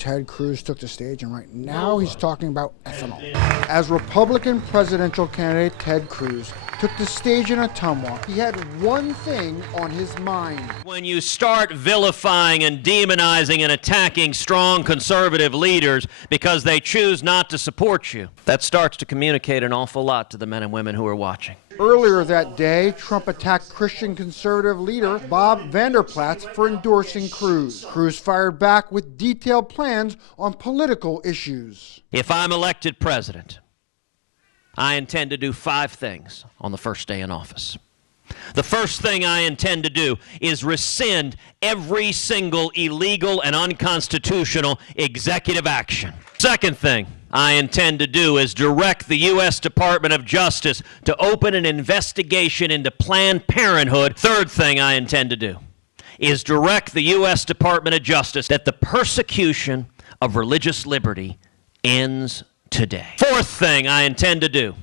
Ted Cruz took the stage, and right now he's talking about ethanol. As Republican presidential candidate Ted Cruz took the stage in Ottumwa, he had one thing on his mind. When you start vilifying and demonizing and attacking strong conservative leaders because they choose not to support you, that starts to communicate an awful lot to the men and women who are watching. Earlier that day, Trump attacked Christian conservative leader Bob Vander Plaats for endorsing Cruz. Cruz fired back with detailed plans on political issues. If I'm elected president, I intend to do 5 things on the first day in office. The first thing I intend to do is rescind every single illegal and unconstitutional executive action. Second thing I intend to do is direct the U.S. Department of Justice to open an investigation into Planned Parenthood. Third thing I intend to do is direct the U.S. Department of Justice that the persecution of religious liberty ends today. Fourth thing I intend to do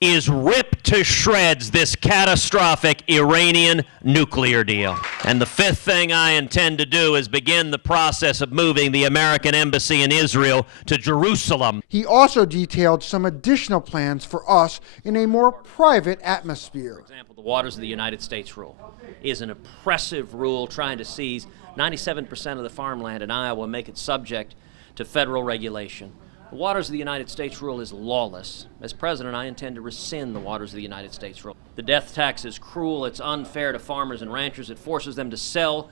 is rip to shreds this catastrophic Iranian nuclear deal. And the fifth thing I intend to do is begin the process of moving the American embassy in Israel to Jerusalem. He also detailed some additional plans for us in a more private atmosphere. For example, the Waters of the United States rule is an oppressive rule trying to seize 97% of the farmland in Iowa and make it subject to federal regulation. The Waters of the United States rule is lawless. As president, I intend to rescind the Waters of the United States rule. The death tax is cruel. It's unfair to farmers and ranchers. It forces them to sell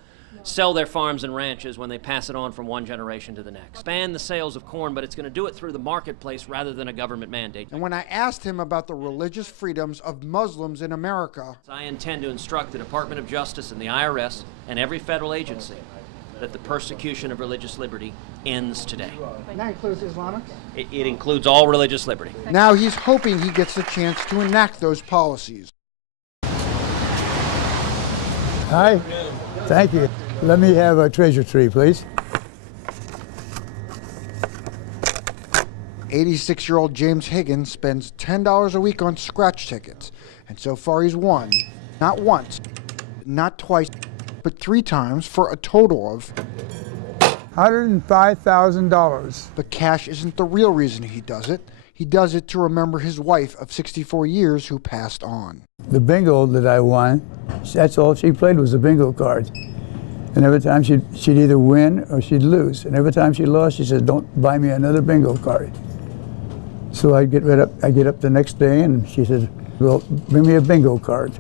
their farms and ranches when they pass it on from one generation to the next. Ban the sales of corn, but it's going to do it through the marketplace rather than a government mandate. And when I asked him about the religious freedoms of Muslims in America, I intend to instruct the Department of Justice and the IRS and every federal agency that the persecution of religious liberty ends today. And that includes Islamic? It includes all religious liberty. Now he's hoping he gets the chance to enact those policies. Hi, thank you. Let me have a treasure tree, please. 86-year-old James Higgins spends $10 a week on scratch tickets, and so far he's won, not once, not twice, but 3 times for a total of $105,000. But cash isn't the real reason he does it. He does it to remember his wife of 64 years who passed on. The bingo that I won, that's all she played was the bingo cards. And every time she'd either win or she'd lose. And every time she lost, she said, "Don't buy me another bingo card." So I'd get up the next day and she said, "Well, bring me a bingo card."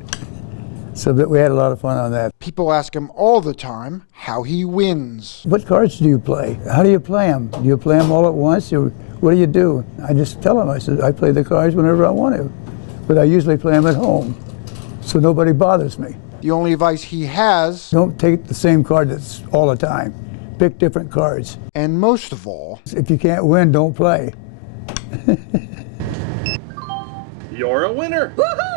So we had a lot of fun on that. People ask him all the time how he wins. What cards do you play? How do you play them? Do you play them all at once? Or what do you do? I just tell him, I said, I play the cards whenever I want to. But I usually play them at home, so nobody bothers me. The only advice he has, don't take the same card that's all the time. Pick different cards. And most of all, if you can't win, don't play. You're a winner. Woohoo!